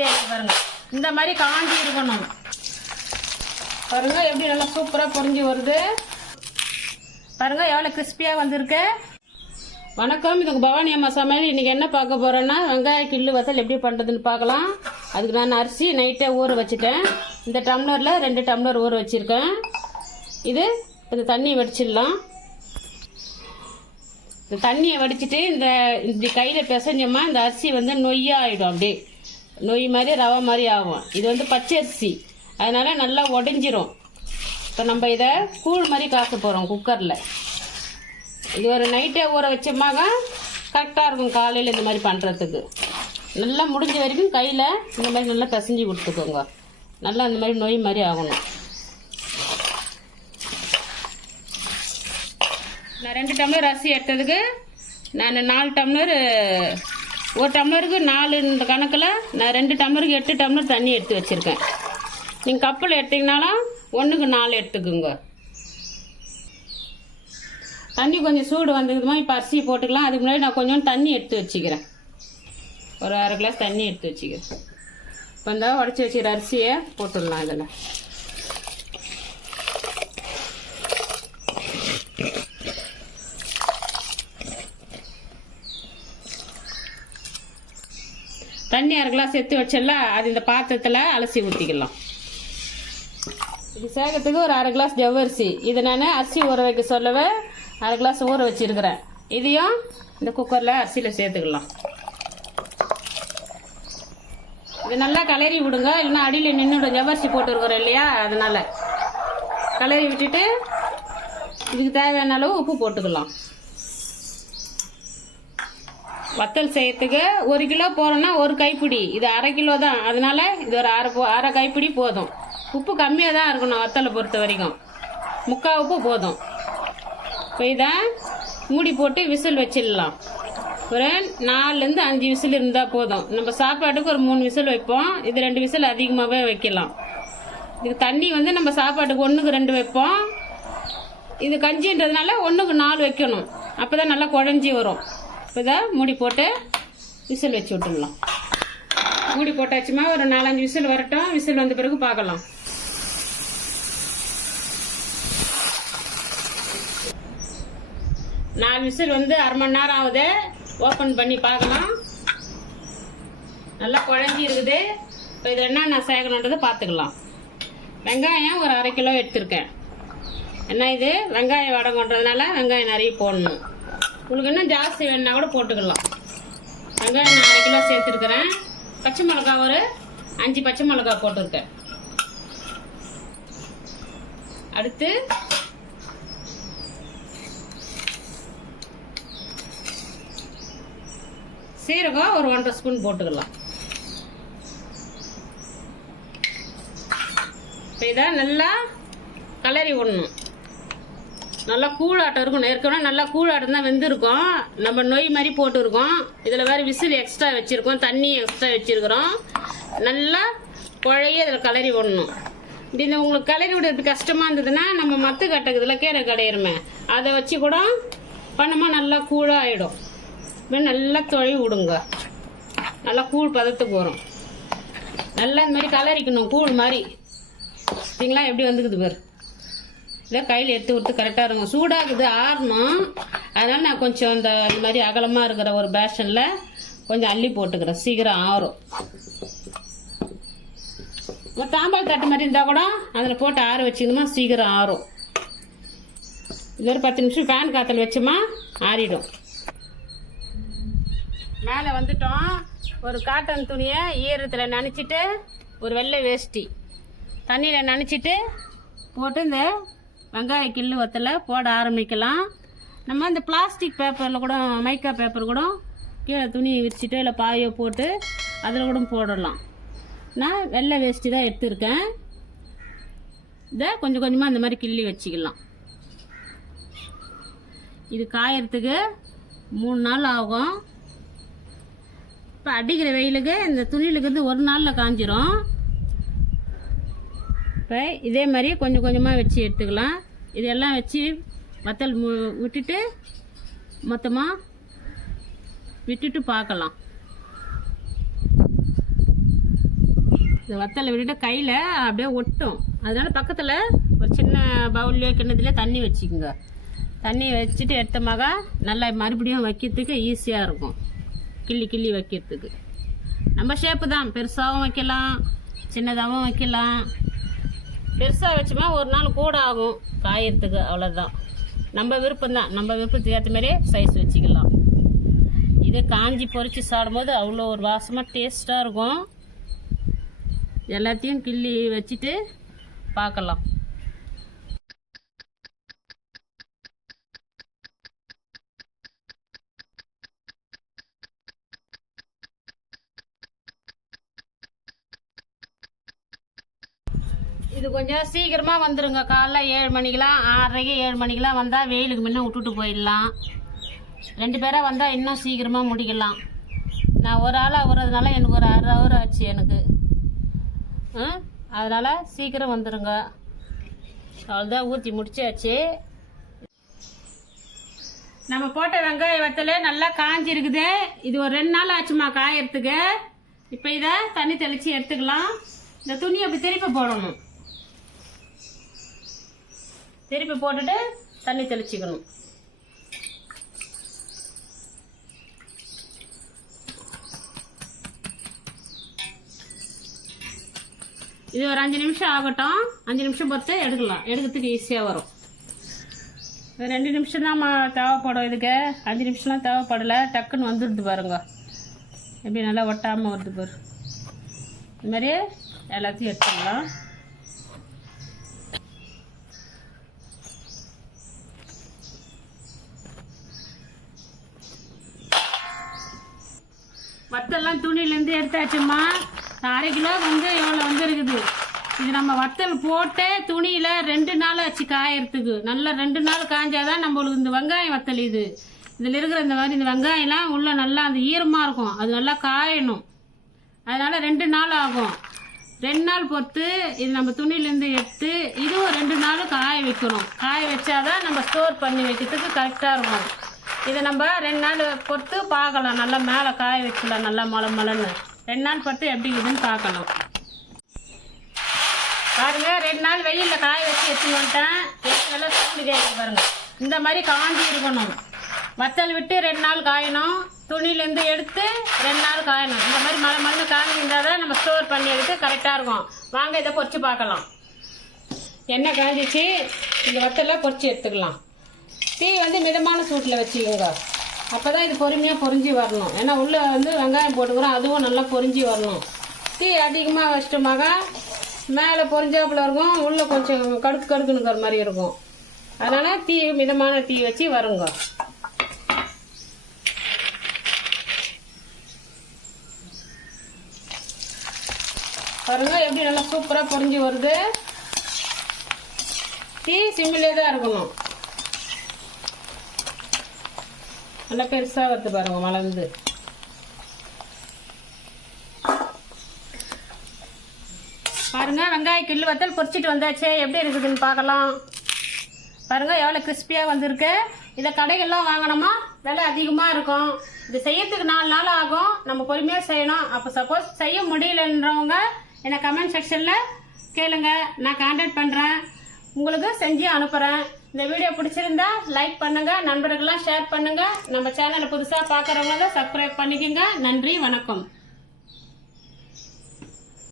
காஞ்சிட்டே இருக்கு பாருங்க. இந்த மாதிரி காஞ்சி இருக்கணும். பாருங்க எப்படி நல்லா சூப்பரா பொறிஞ்சு வருது. பாருங்க எவ்வளவு கிறிஸ்பியா வந்திருக்கு. வணக்கம் இதுக்கு பவானி அம்மா சமையல். இன்னைக்கு என்ன பார்க்க போறேன்னா வெங்காய கிள்ளு வசல் எப்படி பண்றதுன்னு பார்க்கலாம். அதுக்கு நான் அரிசி நைட்டே ஊற வச்சுட்டேன். இந்த டம்ளர்ல ரெண்டு டம்ளர் ஊற வச்சிருக்கேன். இது இந்த தண்ணி வடிச்சிடலாம். இந்த தண்ணியை வடிச்சிட்டு இந்த இப்படி கையில் பிசைஞ்சோமா இந்த அரிசி வந்து நொய்யாயிடும் அப்படியே. நொய் மாதிரி ரவை மாதிரி ஆகும். இது வந்து பச்சை அரிசி. அதனால நல்லா உடஞ்சிரும் இப்போ நம்ம இதை கூழ் மாதிரி காக்க போகிறோம் குக்கரில் இது ஒரு நைட்டே ஊற வச்சோமாக கரெக்டாக இருக்கும் காலையில் இந்த மாதிரி பண்ணுறதுக்கு நல்லா முடிஞ்ச வரைக்கும் கையில் இந்த மாதிரி நல்லா பிசைஞ்சு கொடுத்துக்கோங்க. நல்லா இந்த மாதிரி நொய் மாதிரி ஆகணும். நான் ரெண்டு டம்ளர் அரிசி எடுத்ததுக்கு நான் நாலு டம்ளர் ஒரு டம்ளருக்கு நாலு இந்த கணக்கில் நான் ரெண்டு டம்ளருக்கு எட்டு டம்ளர் தண்ணி எடுத்து வச்சுருக்கேன். நீங்கள் கப்பில் எடுத்தீங்கனாலும் ஒன்றுக்கு நாலு எடுத்துக்குங்க. தண்ணி கொஞ்சம் சூடு வந்ததுமா இப்போ அரிசி போட்டுக்கலாம். அதுக்கு முன்னாடி நான் கொஞ்சம் தண்ணி எடுத்து வச்சுக்கிறேன். ஒரு அரை கிளாஸ் தண்ணி எடுத்து வச்சுக்கிறேன். இப்போ இந்த உடச்சி வச்சுக்கிற அரிசியை போட்டுடலாம் இதில். தண்ணி அரை கிளாஸ் எடுத்து வச்சல அது இந்த பாத்திரத்தில் அலசி ஊற்றிக்கலாம் இது சேர்க்கறதுக்கு ஒரு அரை கிளாஸ் ஜவ்வரிசி இதை நான் அரிசி ஊற வைக்க சொல்லவே அரை கிளாஸ் ஊற வச்சுருக்கிறேன். இதையும் இந்த குக்கரில் அரிசியில் சேர்த்துக்கலாம். இது நல்லா கலரி விடுங்க. இல்லைன்னா அடியில் நின்றுடும் ஜவ்வரிசி போட்டுருக்குறோம் இல்லையா அதனால். கலரி விட்டுட்டு இதுக்கு தேவையான அளவு உப்பு போட்டுக்கலாம். வத்தல் செய்யறதுக்கு ஒரு கிலோ போறோம்னா ஒரு கைப்பிடி. இது அரை கிலோ தான். அதனால இது ஒரு அரை அரை கைப்பிடி போதும். உப்பு கம்மியாக தான் இருக்கணும் வத்தலை பொறுத்த வரைக்கும். முக்கால் உப்பு போதும். இப்போ இதை மூடி போட்டு விசில் வச்சிடலாம். ஒரு நாலுலேருந்து அஞ்சு விசில் இருந்தால் போதும். நம்ம சாப்பாட்டுக்கு ஒரு மூணு விசில் வைப்போம். இது ரெண்டு விசில் அதிகமாகவே வைக்கலாம். இது தண்ணி வந்து நம்ம சாப்பாட்டுக்கு ஒன்றுக்கு ரெண்டு வைப்போம். இது கஞ்சின்றதுனால ஒன்றுக்கு நாலு வைக்கணும். அப்போ தான் நல்லா குழஞ்சி வரும். இப்போ மூடி போட்டு விசில் வச்சு விட்டுடலாம். மூடி போட்டாச்சுமா ஒரு நாலஞ்சு விசில் வரட்டும். விசில் வந்த பிறகு பார்க்கலாம். நாலு விசில் வந்து அரை மணி நேரம் ஆகுது. ஓப்பன் பண்ணி பார்க்கலாம். நல்லா குழஞ்சி இருக்குது. இப்போ இது என்ன நான் சேர்க்கணுன்றதை பார்த்துக்கலாம். வெங்காயம் ஒரு அரை கிலோ எடுத்திருக்கேன். என்ன இது? வெங்காயம் வடங்கன்றதுனால வெங்காயம் நிறைய போடணும். உங்களுக்கு இன்னும் ஜாஸ்தி வேணும்னா கூட போட்டுக்கலாம். வெங்காயம் நான் அரை கிலோ சேர்த்துருக்கிறேன். பச்சை மிளகா ஒரு அஞ்சு பச்சை மிளகா போட்டிருக்கேன். அடுத்து சீரகம் ஒரு ஒன்றரை ஸ்பூன் போட்டுக்கலாம். இப்போ இதை நல்லா கலரி விடணும். நல்லா கூழாட்டம் இருக்கும். ஏற்கனவே நல்லா கூழாட்டம் தான் வெந்திருக்கும். நம்ம நொய் மாதிரி போட்டுருக்கோம். இதில் வேறு விசில் எக்ஸ்ட்ரா வச்சுருக்கோம். தண்ணி எக்ஸ்ட்ரா வச்சுருக்கிறோம். நல்லா குழைய இதில் கலரி விடணும். இப்படி இந்த உங்களுக்கு கலரி விடுறது கஷ்டமாக இருந்ததுன்னா நம்ம மத்து கட்டக்குதில் கீரை கடையிறமே. அதை வச்சு கூட பண்ணமா நல்லா கூழாக ஆகிடும் இப்படி நல்லா தொழில் விடுங்க. நல்லா கூழ் பதத்துக்கு வரும். நல்லா இந்த மாதிரி கலரிக்கணும் கூழ் மாதிரி. பார்த்தீங்களா எப்படி வந்துக்குது பாரு. இதை கையில் எடுத்து விட்டு கரெக்டாக இருக்கும் சூடாகுது ஆறணும். அதனால் நான் கொஞ்சம் இந்த இது மாதிரி அகலமாக இருக்கிற ஒரு பேஷனில் கொஞ்சம் அள்ளி போட்டுக்கிறேன். சீக்கிரம் ஆறும். ஒரு தாம்பால் தட்டு மாதிரி இருந்தால் கூட அதில் போட்டு ஆற வச்சுக்கணுமா? சீக்கிரம் ஆறும். இது ஒரு பத்து நிமிஷம் ஃபேன் காற்றுல வச்சோமா? ஆறிடும். மேலே வந்துட்டோம். ஒரு காட்டன் துணியை ஈரத்தில் நனைச்சிட்டு ஒரு வெள்ளை வேஷ்டி. தண்ணியில் நனைச்சிட்டு போட்டு இந்த வெங்காய கிள்ளு வத்தலை போட ஆரம்பிக்கலாம். நம்ம இந்த பிளாஸ்டிக் பேப்பரில் கூட மைக்கா பேப்பர் கூட கீழே துணி விரிச்சிட்டு இல்லை பாயோ போட்டு அதில் கூட போடலாம். நான் வெள்ளை வேஸ்ட்டு தான் எடுத்திருக்கேன். இதை கொஞ்சம் கொஞ்சமாக இந்த மாதிரி கிள்ளி வச்சுக்கலாம். இது காயறதுக்கு மூணு நாள் ஆகும். இப்போ அடிக்கிற வெயிலுக்கு இந்த துணியிலுக்கு வந்து ஒரு நாளில் காஞ்சிரும். இப்போ இதே மாதிரி கொஞ்சம் கொஞ்சமாக வச்சு எடுத்துக்கலாம். இதெல்லாம் வச்சு வத்தல் மு விட்டுட்டு மொத்தமாக விட்டுட்டு பார்க்கலாம். இந்த வத்தலை விட்டுட்டு கையில் அப்படியே ஒட்டும். அதனால் பக்கத்தில் ஒரு சின்ன பவுல்லையோ கிண்ணத்துலையோ தண்ணி வச்சுக்கோங்க. தண்ணி வச்சுட்டு எடுத்தமாக நல்லா மறுபடியும் வைக்கிறதுக்கு ஈஸியாக இருக்கும். கிள்ளி கிள்ளி வைக்கிறதுக்கு. நம்ம ஷேப்பு தான். பெருசாகவும் வைக்கலாம் சின்னதாகவும் வைக்கலாம். பெருசாக வச்சோமா ஒரு நாள் கூட ஆகும் காயறதுக்கு அவ்வளோதான் நம்ம விருப்பம் தான் நம்ம விருப்பத்துக்கு ஏற்ற மாதிரியே சைஸ் வச்சுக்கலாம். இதே காஞ்சி பொறிச்சு சாப்பிடும்போது அவ்வளோ ஒரு வாசமாக டேஸ்ட்டாக இருக்கும். எல்லாத்தையும் கிள்ளி வச்சுட்டு பார்க்கலாம். இது கொஞ்சம் சீக்கிரமாக வந்துருங்க. காலைல ஏழு மணிக்கெலாம் ஆறரைக்கு ஏழு மணிக்கெலாம் வந்தால் வெயிலுக்கு முன்ன விட்டுட்டு போயிடலாம். ரெண்டு பேராக வந்தால் இன்னும் சீக்கிரமாக முடிக்கலாம். நான் ஒரு ஆளாக வர்றதுனால எனக்கு ஒரு அரை ஹவர் ஆச்சு எனக்கு. ஆ? அதனால் சீக்கிரம் வந்துடுங்க அவ்வளோதான் ஊற்றி முடிச்சாச்சு. நம்ம போட்ட வெங்காய வத்தல் நல்லா காஞ்சிருக்குது. இது ஒரு ரெண்டு நாள் ஆச்சுமா காயறதுக்கு. இப்போ இதை தண்ணி தெளித்து எடுத்துக்கலாம். இந்த துணியை அப்படி திருப்பி போடணும். திருப்பி போட்டுட்டு தண்ணி தெளிச்சுக்கணும். இது ஒரு அஞ்சு நிமிஷம் ஆகட்டும். அஞ்சு நிமிஷம் பொறுத்து எடுக்கலாம். எடுக்கிறதுக்கு ஈஸியாக வரும். இது ரெண்டு நிமிஷம் தான் தேவைப்படும் இதுக்கு. அஞ்சு நிமிஷம்லாம் தேவைப்படலை. டக்குன்னு வந்துடுது பாருங்க. எப்படி நல்லா ஒட்டாமல் வருது பாரு. இது மாதிரி எல்லாத்தையும் எடுத்துக்கலாம். வத்தல்லாம் எடுத்தாச்சும்மா. அரை கிலோ வந்து எவ்வளோ வந்துருக்குது? இது நம்ம வத்தல் போட்டு துணியில் ரெண்டு நாள் ஆச்சு காயறதுக்கு. நல்லா ரெண்டு நாள் காய்ஞ்சாதான் நம்மளுக்கு இந்த வெங்காயம் வத்தல் இது. இதில் இருக்கிற இந்த மாதிரி இந்த வெங்காயம்லாம் உள்ளே நல்லா அந்த ஈரமாக இருக்கும். அது நல்லா காயணும். அதனால் ரெண்டு நாள் ஆகும். ரெண்டு நாள் பொறுத்து இது நம்ம துணியிலேருந்து எடுத்து இதுவும் ரெண்டு நாள் காய வைக்கணும். காய வச்சாதான் நம்ம ஸ்டோர் பண்ணி வைக்கிறதுக்கு கரெக்டாக இருக்கும். இதை நம்ம ரெண்டு நாள் பொறுத்து பார்க்கலாம். நல்லா மேலே காய வச்சுக்கலாம் நல்லா மலை மலன்னு ரெண்டு நாள் பொறுத்து எப்படி இதுன்னு பார்க்கலாம் பாருங்க ரெண்டு நாள் வெயிலில் காய வச்சு எடுத்துன்னு வந்துட்டேன். நல்லா சூடு கேட்க பாருங்க. இந்த மாதிரி காஞ்சி இருக்கணும். வத்தல் விட்டு ரெண்டு நாள் காயணும். துணியிலேருந்து எடுத்து ரெண்டு நாள் காயணும். இந்த மாதிரி மழை மண்ணு காஞ்சி இருந்தால் தான் நம்ம ஸ்டோர் பண்ணி எடுத்து கரெக்டாக இருக்கும். வாங்க இதை பொறிச்சு பார்க்கலாம். எண்ணெய் காஞ்சிச்சு? இந்த வத்தலை பொறிச்சு எடுத்துக்கலாம். தீ வந்து மிதமான சூட்டில் வச்சுக்கோங்க. அப்போ தான் இது பொறுமையாக பொறிஞ்சி வரணும். ஏன்னா உள்ளே வந்து வெங்காயம் போட்டுக்கிறோம் அதுவும் நல்லா பொறிஞ்சி வரணும். தீ அதிகமாக வச்சிட்டோமாக மேலே பொறிஞ்சாப்புல இருக்கும் உள்ளே கொஞ்சம் கடுக்கு கடுக்குனுக்கிற மாதிரி இருக்கும். அதனால் தீ மிதமான தீ வச்சு வருங்க. பாருங்க எப்படி நல்லா சூப்பராக பொறிஞ்சு வருது. தீ சிம்மிலே தான் இருக்கணும். நல்லா பெருசாக வருது பாருங்க வளர்ந்து. பாருங்க வெங்காய கில்லு வத்தல் பொரிச்சிட்டு வந்தாச்சே. எப்படி இருக்குதுன்னு பார்க்கலாம். பாருங்க எவ்வளோ கிறிஸ்பியாக வந்திருக்கு. இதை கடைகள்லாம் வாங்கினோமா? விலை அதிகமாக இருக்கும். இது செய்யறதுக்கு நாலு நாள் ஆகும். நம்ம பொறுமையாக செய்யணும். அப்போ சப்போஸ் செய்ய முடியலன்றவங்க என்னை கமெண்ட் செக்ஷனில் கேளுங்க. நான் கான்டாக்ட் பண்ணுறேன் உங்களுக்கு செஞ்சு அனுப்புகிறேன் இந்த வீடியோ பிடிச்சிருந்தா லைக் பண்ணுங்க நண்பர்கள்லாம் ஷேர் பண்ணுங்க. நம்ம சேனலை புதுசாக பார்க்குறவங்க சப்ஸ்கிரைப் பண்ணிக்கோங்க. நன்றி வணக்கம்.